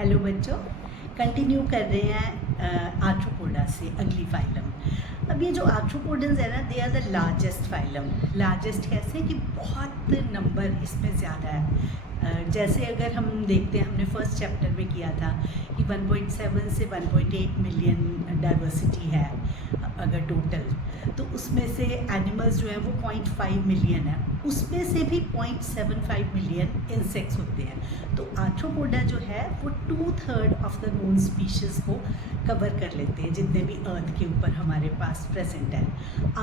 Hello बच्चों, continue कर रहे हैं आर्थ्रोपोडा से अगली फाइलम। अब ये जो आर्थ्रोपोडन्स है ना, they are the largest phylum. Largest कैसे कि बहुत नंबर इसमें ज़्यादा है। जैसे अगर हम देखते हैं, हमने फर्स्ट चैप्टर में किया था कि 1.7 से 1.8 मिलियन डाइवर्सिटी है अगर टोटल, तो उसमें से एनिमल्स जो है वो 0.5 मिलियन है, उसमें से भी 0.75 मिलियन इंसेक्ट्स होते हैं। तो आर्थ्रोपोडा जो है वो 2/3 ऑफ द नोन स्पीशीज़ को कवर कर लेते हैं, जितने भी अर्थ के ऊपर हमारे पास प्रेजेंट है।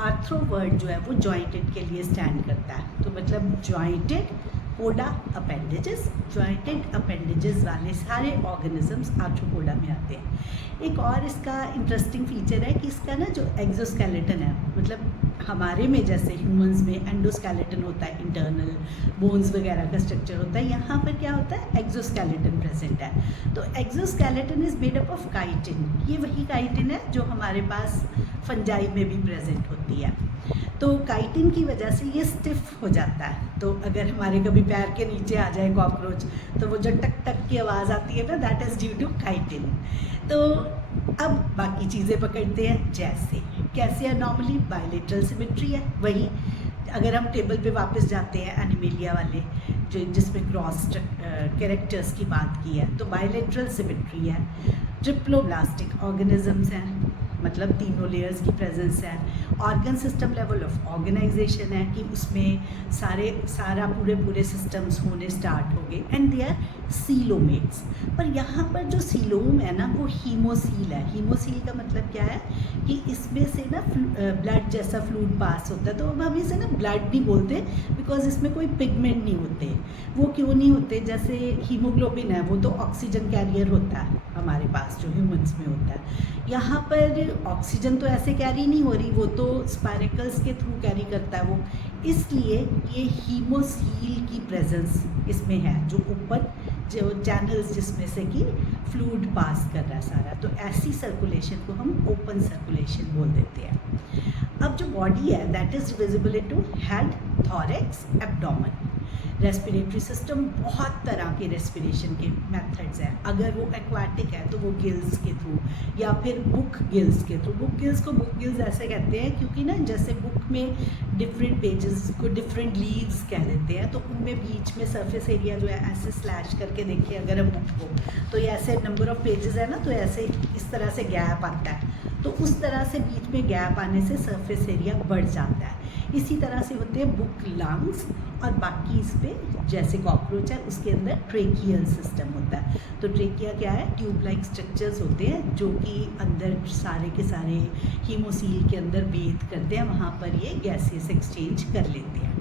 आर्थ्रो वर्ड जो है वो जॉइंटेड के लिए स्टैंड करता है, तो मतलब जॉइंटेड पोडा अपेंडेजेस, जॉइंटेड अपेंडेजेस वाले सारे ऑर्गेनिजम्स आर्थ्रोपोडा में आते हैं। एक और इसका इंटरेस्टिंग फीचर है कि इसका ना जो एक्सोस्केलेटन है, मतलब हमारे में जैसे ह्यूमंस में एंडोस्केलेटन होता है, इंटरनल बोन्स वगैरह का स्ट्रक्चर होता है, यहाँ पर क्या होता है, एक्सोस्केलेटन प्रेजेंट है। तो exoskeleton is made up of chitin. ये वही काइटिन है जो हमारे पास फंजाई में भी प्रेजेंट होती है। तो काइटिन की वजह से ये स्टिफ हो जाता है। तो अगर हमारे कभी पैर के नीचे आ जाए कॉकरोच, तो वो जो टक टक की आवाज़ आती है ना, that is due to chitin. तो अब बाकी चीज़ें पकड़ते हैं, जैसे कैसे है, नॉर्मली बायलेटरल सिमेट्री है। वही अगर हम टेबल पे वापस जाते हैं एनिमेलिया वाले जो जिसमें क्रॉस कैरेक्टर्स की बात की है, तो बायलेटरल सिमेट्री है। ट्रिप्लोब्लास्टिक ऑर्गेनिजम्स हैं, मतलब तीनों लेयर्स की प्रेजेंस है। Organ system level of organisation है कि उसमें सारा पूरे सिस्टम्स होने स्टार्ट हो गए, एंड दे आर सीलोमेट्स। पर यहाँ पर जो सीलोम है ना, वो हीमोसील है। हीमोसील का मतलब क्या है कि इसमें से ना ब्लड जैसा फ्लूइड पास होता है। तो अब हम इसे ना ब्लड नहीं बोलते, बिकॉज इसमें कोई पिगमेंट नहीं होते। वो क्यों नहीं होते? जैसे हीमोग्लोबिन है, वो तो ऑक्सीजन कैरियर होता है हमारे पास जो ह्यूमंस में होता है। यहाँ पर ऑक्सीजन तो ऐसे कैरी नहीं हो रही, वो तो स्पाइरेकल्स के थ्रू कैरी करता है वो, इसलिए ये हीमोसील की प्रेजेंस इसमें है, जो ऊपर जो चैनल्स जिसमें से कि फ्लूइड पास कर रहा है सारा। तो ऐसी सर्कुलेशन को हम ओपन सर्कुलेशन बोल देते हैं। अब जो बॉडी है that is divisible into head, thorax, abdomen. Respiratory system, बहुत तरह के रेस्पिरेशन के मेथड्स हैं। अगर वो एक्वाटिक है तो वो गिल्स के थ्रू, या फिर बुक गिल्स के थ्रू। बुक गिल्स को बुक गिल्स ऐसे कहते हैं क्योंकि ना जैसे बुक में डिफरेंट पेजेस को डिफरेंट लीव्स कह देते हैं, तो उनमें बीच में सरफेस एरिया जो है ऐसे स्लैश करके देखिए अगर हम बुक को, तो ये ऐसे नंबर ऑफ पेजेस है ना, तो ऐसे इस तरह से गैप आता है। तो उस तरह से बीच में गैप आने से सरफेस एरिया बढ़ जाता है। इसी तरह से होते हैं बुक लंग्स, और बाकी इस पर जैसे कॉकरोच है उसके अंदर ट्रेकियल सिस्टम होता है। तो ट्रेकिया क्या है? ट्यूब लाइक स्ट्रक्चर्स होते हैं जो कि अंदर सारे के सारे हीमोसील के अंदर बेथ करते हैं, वहाँ पर ये गैसेस एक्सचेंज कर लेते हैं।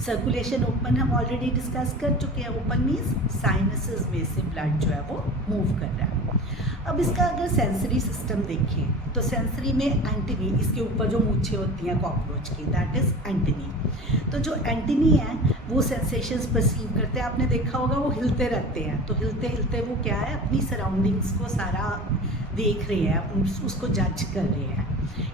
सर्कुलेशन ओपन हम ऑलरेडी डिस्कस कर चुके हैं। ओपन मीन्स साइनसेस में से ब्लड जो है वो मूव कर रहा है। अब इसका अगर सेंसरी सिस्टम देखें तो सेंसरी में एंटीनी, इसके ऊपर जो मूछें होती हैं कॉकरोच की, दैट इज एंटीनी। तो जो एंटीनी है वो सेंसेशंस परसीव करते हैं। आपने देखा होगा वो हिलते रहते हैं, तो हिलते हिलते वो क्या है, अपनी सराउंडिंग्स को सारा देख रहे हैं, उसको जज कर रहे हैं।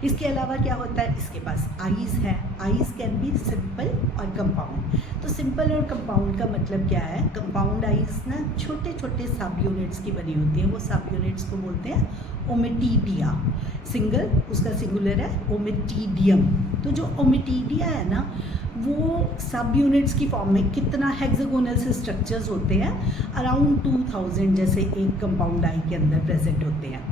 इसके अलावा क्या होता है, इसके पास आईज है। आईज कैन बी सिंपल और कंपाउंड। तो सिंपल और कंपाउंड का मतलब क्या है? कंपाउंड आईज ना छोटे छोटे सब यूनिट्स की बनी होती हैं, वो सब यूनिट्स को बोलते हैं ओमेटिडिया। सिंगल, उसका सिंगुलर है ओमेटिडियम। तो जो ओमेटिडिया है ना, वो सब यूनिट्स की फॉर्म में कितना हेक्सागोनल से स्ट्रक्चर्स होते हैं, अराउंड 2000 जैसे एक कंपाउंड आई के अंदर प्रेजेंट होते हैं।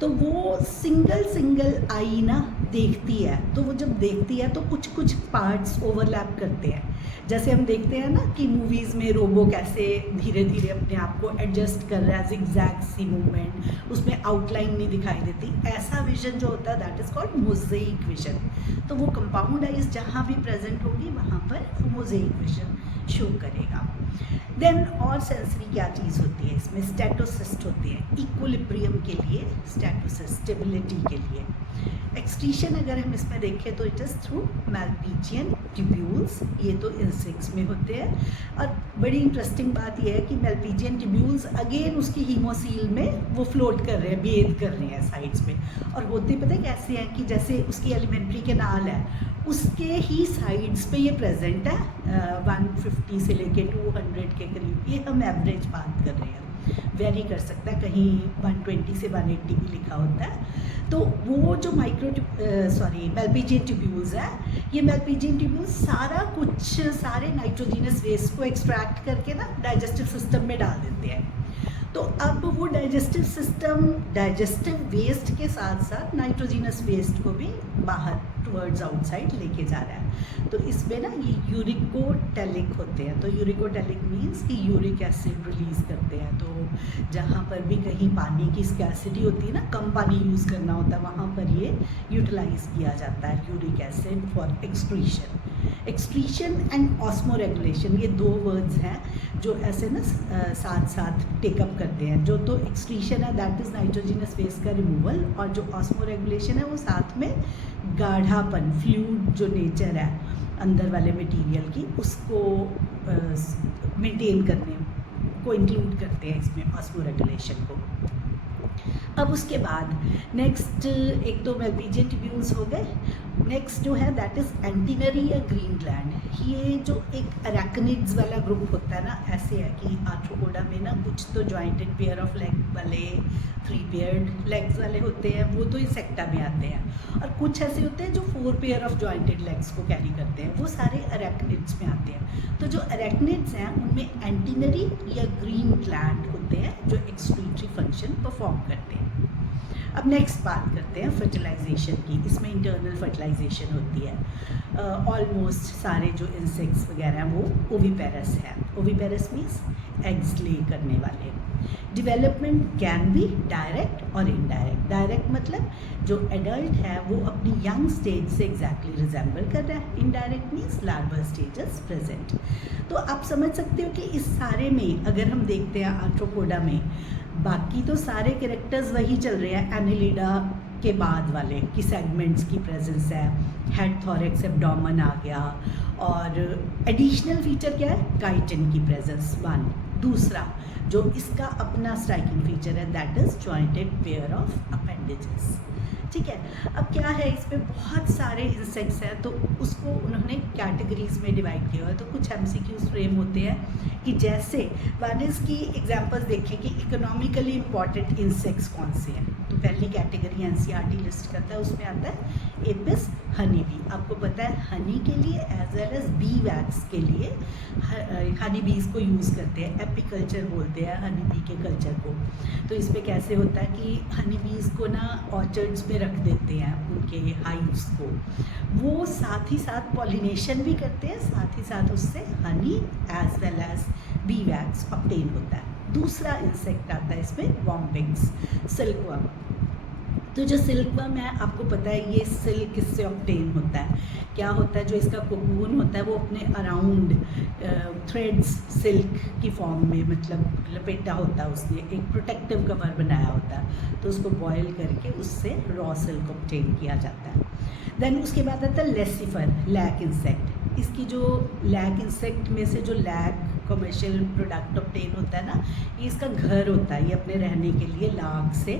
तो वो सिंगल आई ना देखती है, तो वो जब देखती है तो कुछ कुछ पार्ट्स ओवरलैप करते हैं। जैसे हम देखते हैं ना कि मूवीज़ में रोबो कैसे धीरे धीरे अपने आप को एडजस्ट कर रहा है, जिगजैग सी मूवमेंट, उसमें आउटलाइन नहीं दिखाई देती, ऐसा विजन जो होता है दैट इज़ कॉल्ड मोज़ेइक विजन। तो वो कंपाउंड आइज जहाँ भी प्रेजेंट होगी वहाँ पर वो मोज़ेइक विजन शो करेगा। देन और सेंसरी क्या चीज़ होती है इसमें? स्टैटोसिस्ट होते हैं इक्विलिब्रियम के लिए, स्टैटोसिस्ट स्टेबिलिटी के लिए। एक्सक्रीशन अगर हम इसमें देखें तो इट इज़ थ्रू मेल्पीजियन ट्यूब्यूल्स, ये तो इंसेक्ट्स में होते हैं। और बड़ी इंटरेस्टिंग बात यह है कि मेल्पीजियन ट्यूब्यूल्स अगेन उसकी हीमोसील में वो फ्लोट कर रहे हैं, बेथ कर रहे हैं साइड्स में, और होते पता है कैसे हैं कि जैसे उसकी एलिमेंट्री कैनाल है उसके ही साइड्स पे ये प्रेजेंट है, 150 से लेके 200 के करीब, ये हम एवरेज बात कर रहे हैं। वेरी कर सकता है, कहीं 120 से 180 भी लिखा होता है। तो वो जो मेल्पिजियन ट्यूब्यूल्स है, ये मेल्पिजियन ट्यूब्यूल्स सारा कुछ, सारे नाइट्रोजिनस वेस्ट को एक्सट्रैक्ट करके ना डाइजेस्टिव सिस्टम में डाल देते हैं। तो अब वो डाइजेस्टिव सिस्टम डाइजेस्टिव वेस्ट के साथ साथ नाइट्रोजिनस वेस्ट को भी बाहर टुवर्ड्स आउटसाइड लेके जा रहा है। तो इसमें ना ये यूरिकोटेलिक होते हैं। तो यूरिकोटेलिक मीन्स कि यूरिक एसिड रिलीज़ करते हैं। तो जहाँ पर भी कहीं पानी की स्कैसिटी होती है ना, कम पानी यूज़ करना होता है, वहाँ पर ये यूटिलाइज किया जाता है uric acid for excretion and osmoregulation. ये दो वर्ड्स हैं जो ऐसे ना साथ साथ टेकअप करते हैं। जो तो एक्सक्रीशन है दैट इज़ नाइट्रोजिनस वेस्ट का रिमूवल, और जो ऑस्मोरेगुलेशन है वो साथ में गाढ़ापन, फ्लूइड जो नेचर है अंदर वाले मटेरियल की, उसको मेंटेन करने को इंक्लूड करते हैं इसमें ऑस्मोरेगुलेशन को। अब उसके बाद नेक्स्ट, एक तो मेल्पिजियन ट्यूब्यूल्स हो गए। नेक्स्ट जो है दैट इज़ एंटीनरी या ग्रीन ग्लैंड। ये जो एक अरेक्निड्स वाला ग्रुप होता है ना, ऐसे है कि आर्थ्रोपोडा में ना कुछ तो जॉइंटेड पेयर ऑफ लेग वाले, 3 पेयर्ड लेग्स वाले होते हैं, वो तो इंसेक्टा में आते हैं। और कुछ ऐसे होते हैं जो 4 पेयर ऑफ जॉइंटेड लेग्स को कैरी करते हैं, वो सारे अरेक्निड्स में आते हैं। तो जो अरेक्निड्स हैं उनमें एंटीनरी या ग्रीन ग्लैंड होते हैं जो एक्सक्रीटरी फंक्शन परफॉर्म करते हैं। अब नेक्स्ट बात करते हैं फर्टिलाइजेशन की। इसमें इंटरनल फर्टिलाइजेशन होती है। ऑलमोस्ट सारे जो इंसेक्ट्स वगैरह हैं वो ओविपेरस है। ओविपेरस मीन्स एग्स ले करने वाले। डेवलपमेंट कैन बी डायरेक्ट और इनडायरेक्ट। डायरेक्ट मतलब जो एडल्ट है वो अपनी यंग स्टेज से एग्जैक्टली रिजेंबल कर रहा है। Indirect means larval stages present. तो आप समझ सकते हो कि इस सारे में अगर हम देखते हैं आर्थ्रोपोडा में, बाकी तो सारे कैरेक्टर्स वही चल रहे हैं एनिलिडा के बाद वाले कि सेगमेंट्स की प्रेजेंस है, हेड, थोरैक्स, एब्डोमेन आ गया, और एडिशनल फीचर क्या है, काइटिन की प्रेजेंस 1। दूसरा जो इसका अपना स्ट्राइकिंग फीचर है that is jointed pair of appendages. ठीक है। अब क्या है, इसमें बहुत सारे इंसेक्ट्स हैं तो उसको उन्होंने कैटेगरीज में डिवाइड किया है। तो कुछ एमसीक्यूज फ्रेम होते हैं कि जैसे वन इज़ की एग्जांपल्स देखें कि इकोनॉमिकली इम्पॉर्टेंट इंसेक्ट्स कौन से हैं। तो पहली कैटेगरी एनसीईआरटी लिस्ट करता है, उसमें आता है एपिस हनी बी। आपको पता है हनी के लिए as well as bee wax के लिए हनी बीज को यूज़ करते हैं, एपीकल्चर बोलते हैं हनी बी के कल्चर को। तो इसमें कैसे होता है कि हनी बीज को ना ऑर्चर्ड्स में रख देते हैं, उनके हाइव्स को, वो साथ ही साथ पॉलिनेशन भी करते हैं, साथ ही साथ उससे honey as well as bee wax obtain होता है। दूसरा इंसेक्ट आता है इसमें वॉम्बिंग्स, सिल्कवर्म। तो जो सिल्कवर्म है आपको पता है ये सिल्क किससे ऑब्टेन होता है, क्या होता है, जो इसका कोकून होता है वो अपने अराउंड थ्रेड्स सिल्क की फॉर्म में मतलब लपेटा होता है, उसने एक प्रोटेक्टिव कवर बनाया होता है, तो उसको बॉयल करके उससे रॉ सिल्क ऑब्टेन किया जाता है। देन उसके बाद आता है लेसिफर, लैक इंसेक्ट। इसकी जो लैक इंसेक्ट में से जो लैक कमर्शियल प्रोडक्ट ऑब्टेन होता है ना, ये इसका घर होता है, ये अपने रहने के लिए लाख से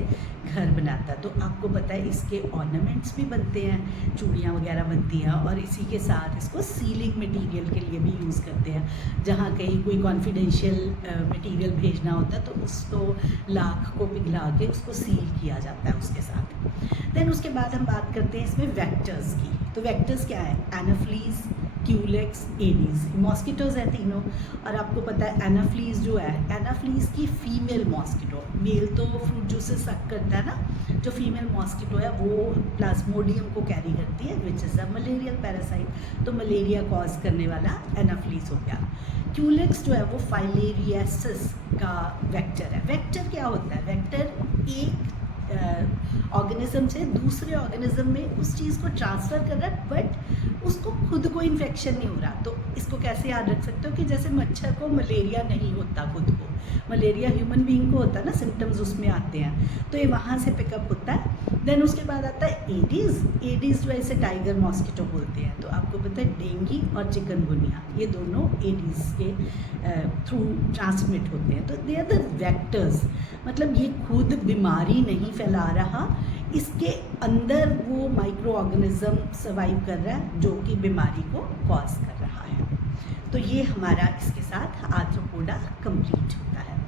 घर बनाता है। तो आपको पता है इसके ऑर्नामेंट्स भी बनते हैं, चूड़ियाँ वगैरह बनती हैं, और इसी के साथ इसको सीलिंग मटेरियल के लिए भी यूज़ करते हैं। जहाँ कहीं कोई कॉन्फिडेंशियल मटेरियल भेजना होता है तो उसको लाख को पिघला के उसको सील किया जाता है उसके साथ। देन उसके बाद हम बात करते हैं इसमें वेक्टर्स की। तो वेक्टर्स क्या है, एनाफ्लीज, क्यूलेक्स, एडीज, मॉस्किटोज हैं तीनों। और आपको पता है एनाफ्लीज जो है, एनाफ्लीज की फीमेल मॉस्किटो, मेल तो फ्रूट जूसेस सक करता है ना, जो फीमेल मॉस्किटो है वो प्लाज्मोडियम को कैरी करती है which is a malarial parasite. तो मलेरिया कॉज करने वाला एनाफ्लीज हो गया। क्यूलेक्स जो है वो फाइलेरियासिस का वेक्टर है। वेक्टर क्या होता है, वेक्टर एक ऑर्गेनिज्म से दूसरे ऑर्गेनिज्म में उस चीज़ को ट्रांसफ़र कर रहा है, बट उसको खुद को इन्फेक्शन नहीं हो रहा। तो इसको कैसे याद रख सकते हो कि जैसे मच्छर को मलेरिया नहीं होता, खुद को मलेरिया ह्यूमन बीइंग को होता है ना, सिम्टम्स उसमें आते हैं, तो ये वहाँ से पिकअप होता है। देन उसके बाद आता है एडीज़। एडीज़ जो है इसे टाइगर मॉस्किटो बोलते हैं। तो आपको पता है डेंगू और चिकनगुनिया ये दोनों एडीज़ के थ्रू ट्रांसमिट होते हैं। तो दे आर द वेक्टर्स, मतलब ये खुद बीमारी नहीं फैला रहा, इसके अंदर वो माइक्रो ऑर्गेनिज्म सर्वाइव कर रहा है जो कि बीमारी को कॉज कर रहा है। तो ये हमारा इसके साथ आर्थ्रोपोडा कंप्लीट होता है।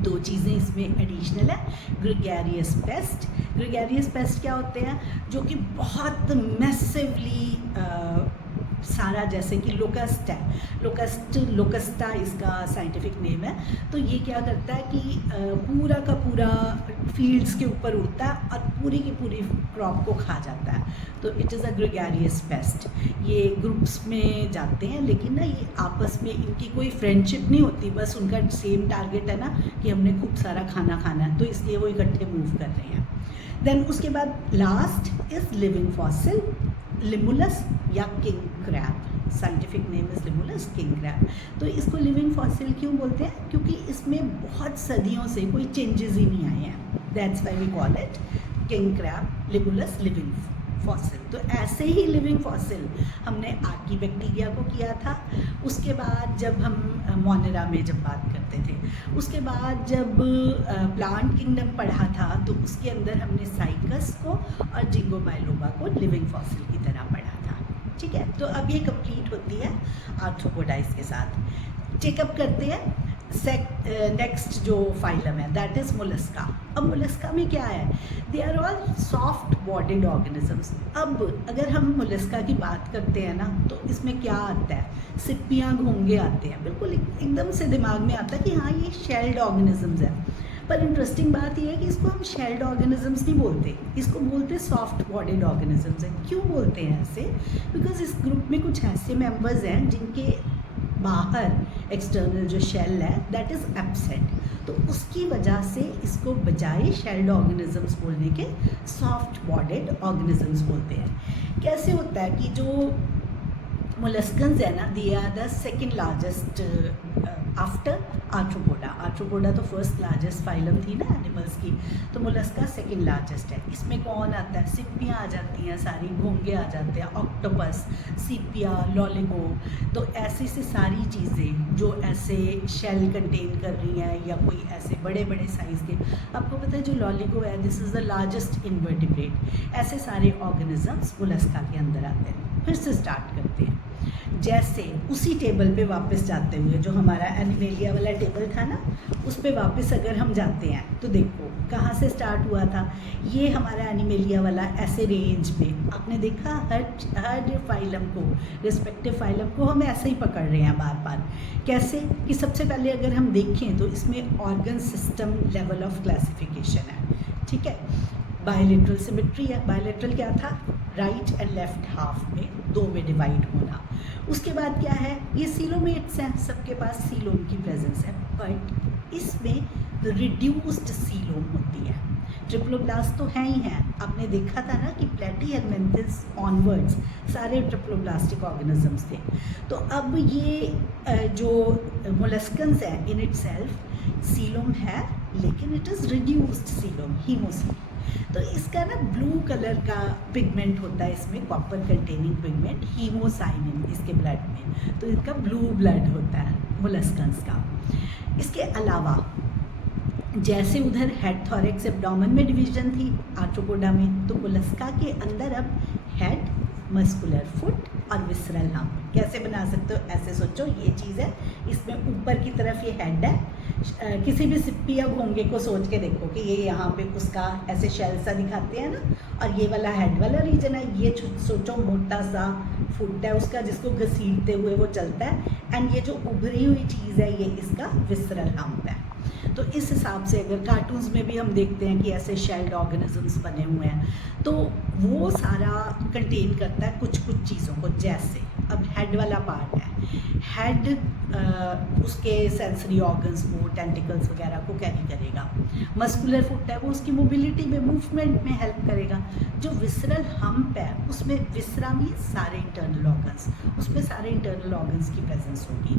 दो चीज़ें इसमें एडिशनल है, ग्रेगेरियस पेस्ट। ग्रेगेरियस पेस्ट क्या होते हैं, जो कि बहुत मैसिवली सारा, जैसे कि लोकस्ट है, लोकस्टा इसका साइंटिफिक नेम है। तो ये क्या करता है कि पूरा का पूरा फील्ड्स के ऊपर उड़ता है और पूरी की पूरी क्रॉप को खा जाता है। तो it is a gregarious paste. ये ग्रुप्स में जाते हैं, लेकिन ना ये आपस में इनकी कोई फ्रेंडशिप नहीं होती, बस उनका सेम टारगेट है ना कि हमने खूब सारा खाना खाना है, तो इसलिए वो इकट्ठे मूव कर रहे हैं। देन उसके बाद last is living fossil, Limulus या king crab. Scientific name is Limulus king crab. तो इसको लिविंग फॉसिल क्यों बोलते हैं, क्योंकि इसमें बहुत सदियों से कोई चेंजेस ही नहीं आए हैं। That's why we call it king crab, Limulus living fossil. तो ऐसे ही लिविंग फॉसिल हमने आर्की बैक्टीरिया को किया था। उसके बाद जब हम मोनेरा में जब बात करते थे, उसके बाद जब प्लांट किंगडम पढ़ा था, तो उसके अंदर हमने साइकस को और जिंगो बाइलोबा को लिविंग फॉसिल की तरह पढ़ा था। ठीक है, तो अब ये कंप्लीट होती है आर्थ्रोपोडाइस के साथ। चेकअप करते हैं नेक्स्ट जो फाइलम है, दैट इज मोलस्का। अब मोलस्का में क्या है, they are all soft bodied organisms. अब अगर हम मोलस्का की बात करते हैं ना, तो इसमें क्या आता है, सिप्पियाँ, घोंगे आते हैं। बिल्कुल एकदम से दिमाग में आता है कि हाँ ये शेल्ड ऑर्गेनिजम्स है। पर इंटरेस्टिंग बात यह है कि इसको हम शेल्ड ऑर्गेनिजम्स नहीं बोलते, इसको बोलते सॉफ्ट बॉडीड ऑर्गेनिजम्स हैं। क्यों बोलते हैं ऐसे, बिकॉज इस ग्रुप में कुछ ऐसे मेंबर्स हैं जिनके बाहर एक्सटर्नल जो शेल है दैट इज़ एब्सेंट, तो उसकी वजह से इसको बजाय शेल्ड ऑर्गेनिजम्स बोलने के सॉफ्ट बॉडीड ऑर्गेनिजम्स बोलते हैं। कैसे होता है कि जो मोलस्कन्स है ना, they are the second largest after Arthropoda. Arthropoda तो फर्स्ट लार्जेस्ट फाइलम थी ना एनिमल्स की, तो मोलस्का सेकेंड लार्जेस्ट है। इसमें कौन आता है, सिप्पियाँ आ जाती हैं सारी, घोंगे आ जाते हैं, ऑक्टोपस, सीपिया, लॉलिगो। तो ऐसी से सारी चीज़ें जो ऐसे शेल कंटेन कर रही हैं या कोई ऐसे बड़े बड़े साइज़ के, आपको पता है जो लॉलिगो है this is the largest invertebrate. ऐसे सारे ऑर्गेनिजम्स मोलस्का के अंदर आते हैं। फिर से स्टार्ट करते हैं, जैसे उसी टेबल पे वापस जाते हुए, जो हमारा एनिमेलिया वाला टेबल था ना, उस पे वापस अगर हम जाते हैं तो देखो कहाँ से स्टार्ट हुआ था। ये हमारा एनिमेलिया वाला ऐसे रेंज में, आपने देखा हर फाइलम को, रिस्पेक्टिव फाइलम को हम ऐसे ही पकड़ रहे हैं बार बार। कैसे कि सबसे पहले अगर हम देखें तो इसमें organ system level of classification है। ठीक है, बायलेटरल सिमेट्री है। बायलेटरल क्या था, राइट एंड लेफ्ट हाफ में दो में डिवाइड होना। उसके बाद क्या है, ये सीलोमेट्स हैं, सबके पास सीलोम की प्रेजेंस है, बट इसमें रिड्यूस्ड सीलोम होती है। ट्रिप्लोब्लास्ट तो है ही हैं, आपने देखा था ना कि प्लेटीहेलमिन्थस ऑनवर्ड्स सारे ट्रिप्लोब्लास्टिक ऑर्गेनिजम्स थे। तो अब ये जो मोलस्कन्स हैं इन इटसेल्फ सीलोम है, लेकिन it is reduced coelom, haemocoel. तो इसका ना ब्लू कलर का पिगमेंट होता है, इसमें कॉपर कंटेनिंग पिगमेंट हीमोसाइनिन इसके ब्लड में, तो इसका ब्लू ब्लड होता है मोलस्कन्स का। इसके अलावा जैसे उधर हेड, थॉरेक्स, एब्डोमेन में डिवीजन थी आर्थ्रोपोडा में, तो मोलस्का के अंदर अब हेड, मस्कुलर फुट और विसरल हम कैसे बना सकते हो, ऐसे सोचो ये चीज़ है, इसमें ऊपर की तरफ ये हेड है। किसी भी सिप्पी या घोंगे को सोच के देखो कि ये यहाँ पे उसका ऐसे शेल सा दिखाते हैं ना, और ये वाला हेड वाला रीजन है, ये सोचो मोटा सा फुट है उसका जिसको घसीटते हुए वो चलता है, एंड ये जो उभरी हुई चीज़ है ये इसका विसरल हम्प है। तो इस हिसाब से अगर कार्टून्स में भी हम देखते हैं कि ऐसे शेल्ड ऑर्गेनिजम्स बने हुए हैं, तो वो सारा कंटेन करता है कुछ कुछ चीज़ों को। जैसे अब हेड वाला पार्ट है, हेड उसके सेंसरी ऑर्गन्स को, टेंटिकल्स वगैरह को कैरी करेगा। मस्कुलर फुट है, वो उसकी मोबिलिटी में, मूवमेंट में हेल्प करेगा। जो विसरल हम्प है उसमें विसरा मीन्स सारे इंटरनल ऑर्गन्स, उसमें सारे इंटरनल ऑर्गन्स की प्रेजेंस होगी।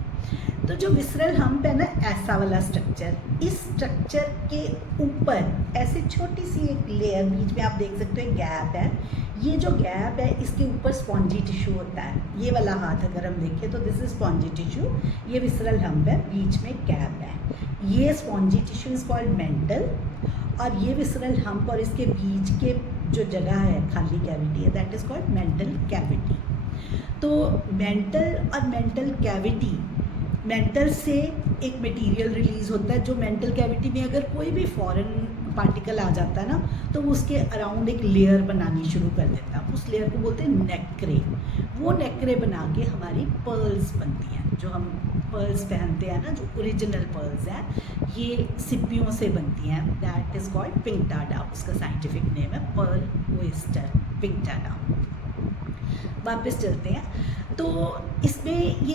तो जो विसरल हम्प है ना, ऐसा वाला स्ट्रक्चर, इस स्ट्रक्चर के ऊपर ऐसे छोटी सी एक लेयर, बीच में आप देख सकते हो गैप है। ये जो गैप है इसके ऊपर स्पॉन्जी टिश्यू होता है। ये वाला हाथ अगर हम देखें तो दिस इज स्पॉन्जी टिश्यू, ये विसरल हम्प है, बीच में गैप है। ये spongy tissue is called mental, और ये विसरल हम्प और इसके बीच के जो जगह है, खाली कैविटी है, that is called mantle cavity. तो मेंटल और मेंटल कैविटी मेंटल से एक मटेरियल रिलीज होता है जो मेंटल कैविटी में अगर कोई भी फॉरेन पार्टिकल आ जाता है ना तो वो उसके अराउंड एक लेयर बनानी शुरू कर देता है। उस लेयर को बोलते हैं नेक्रे। वो नेक्रे बना के हमारी पर्ल्स बनती हैं। जो हम पर्ल्स पहनते हैं ना, जो ओरिजिनल पर्ल्स हैं, ये सिप्पियों से बनती हैं। That is called Pinctada. उसका साइंटिफिक नेम है पर्ल ओयस्टर पिंकटाडा। वापस चलते हैं। तो इसमें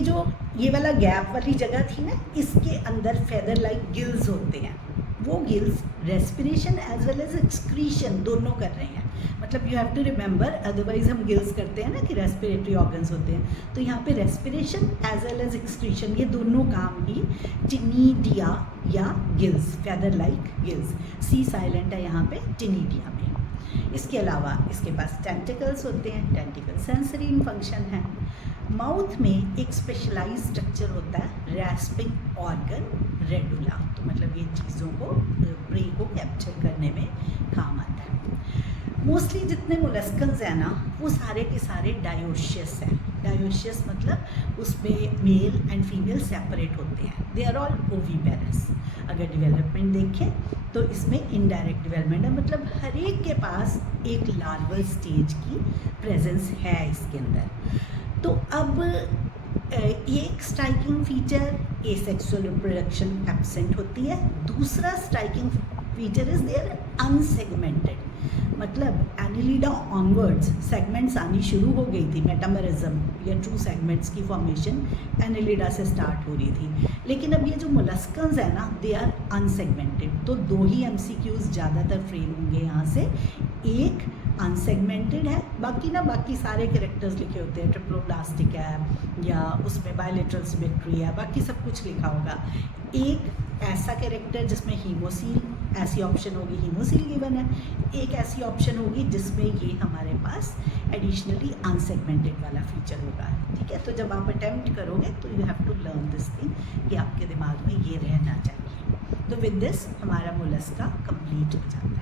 ये वाला गैप वाली जगह थी ना, इसके अंदर फेदर लाइक गिल्स होते हैं। वो gills respiration as well as excretion दोनों कर रहे हैं। मतलब you have to remember, otherwise हम गिल्स करते हैं ना कि रेस्पिरेटरी ऑर्गन्स होते हैं, तो यहाँ पे respiration as well as excretion ये दोनों काम ही टिनिडिया या gills, feather like gills, C silent है यहाँ पे टिनिडिया में। इसके अलावा इसके पास टेंटिकल्स होते हैं। टेंटिकल सेंसरी फंक्शन है। माउथ में एक स्पेशलाइज स्ट्रक्चर होता है रैस्पिंग ऑर्गन रेडुला। तो मतलब ये चीज़ों को, प्रे को कैप्चर करने में काम आता है। मोस्टली जितने मोलस्कल्स हैं ना वो सारे के सारे डायोशियस हैं। डायोशियस मतलब उसमें मेल एंड फीमेल सेपरेट होते हैं। They are all oviparous. अगर डेवलपमेंट देखें तो इसमें इनडायरेक्ट डेवलपमेंट है, मतलब हर एक के पास एक लार्वल स्टेज की प्रेजेंस है इसके अंदर। तो अब एक striking feature asexual reproduction absent होती है। दूसरा striking feature is they're unsegmented, मतलब एनिलिडा ऑनवर्ड्स सेगमेंट्स आनी शुरू हो गई थी। मेटामरिज्म या ट्रू सेगमेंट्स की फॉर्मेशन एनिलिडा से स्टार्ट हो रही थी। लेकिन अब ये जो मोलस्कल्स है ना, दे आर अनसेगमेंटेड। तो दो ही MCQs ज़्यादातर फ्रेम होंगे यहाँ से। एक अनसेगमेंटेड है, बाकी सारे कैरेक्टर्स लिखे होते हैं। ट्रिप्लोप्लास्टिक है या उसमें बायलेटरल सिमेट्री है, बाकी सब कुछ लिखा होगा। एक ऐसा कैरेक्टर जिसमें हीमोसील, ऐसी ऑप्शन होगी हीमोसील गिवन है। एक ऐसी ऑप्शन होगी जिसमें ये हमारे पास एडिशनली अनसेगमेंटेड वाला फीचर होगा। ठीक है, तो जब आप अटेम्प्ट करोगे तो you have to learn this thing कि आपके दिमाग में ये रहना चाहिए। तो विद दिस हमारा मोलस्का कंप्लीट हो जाता है।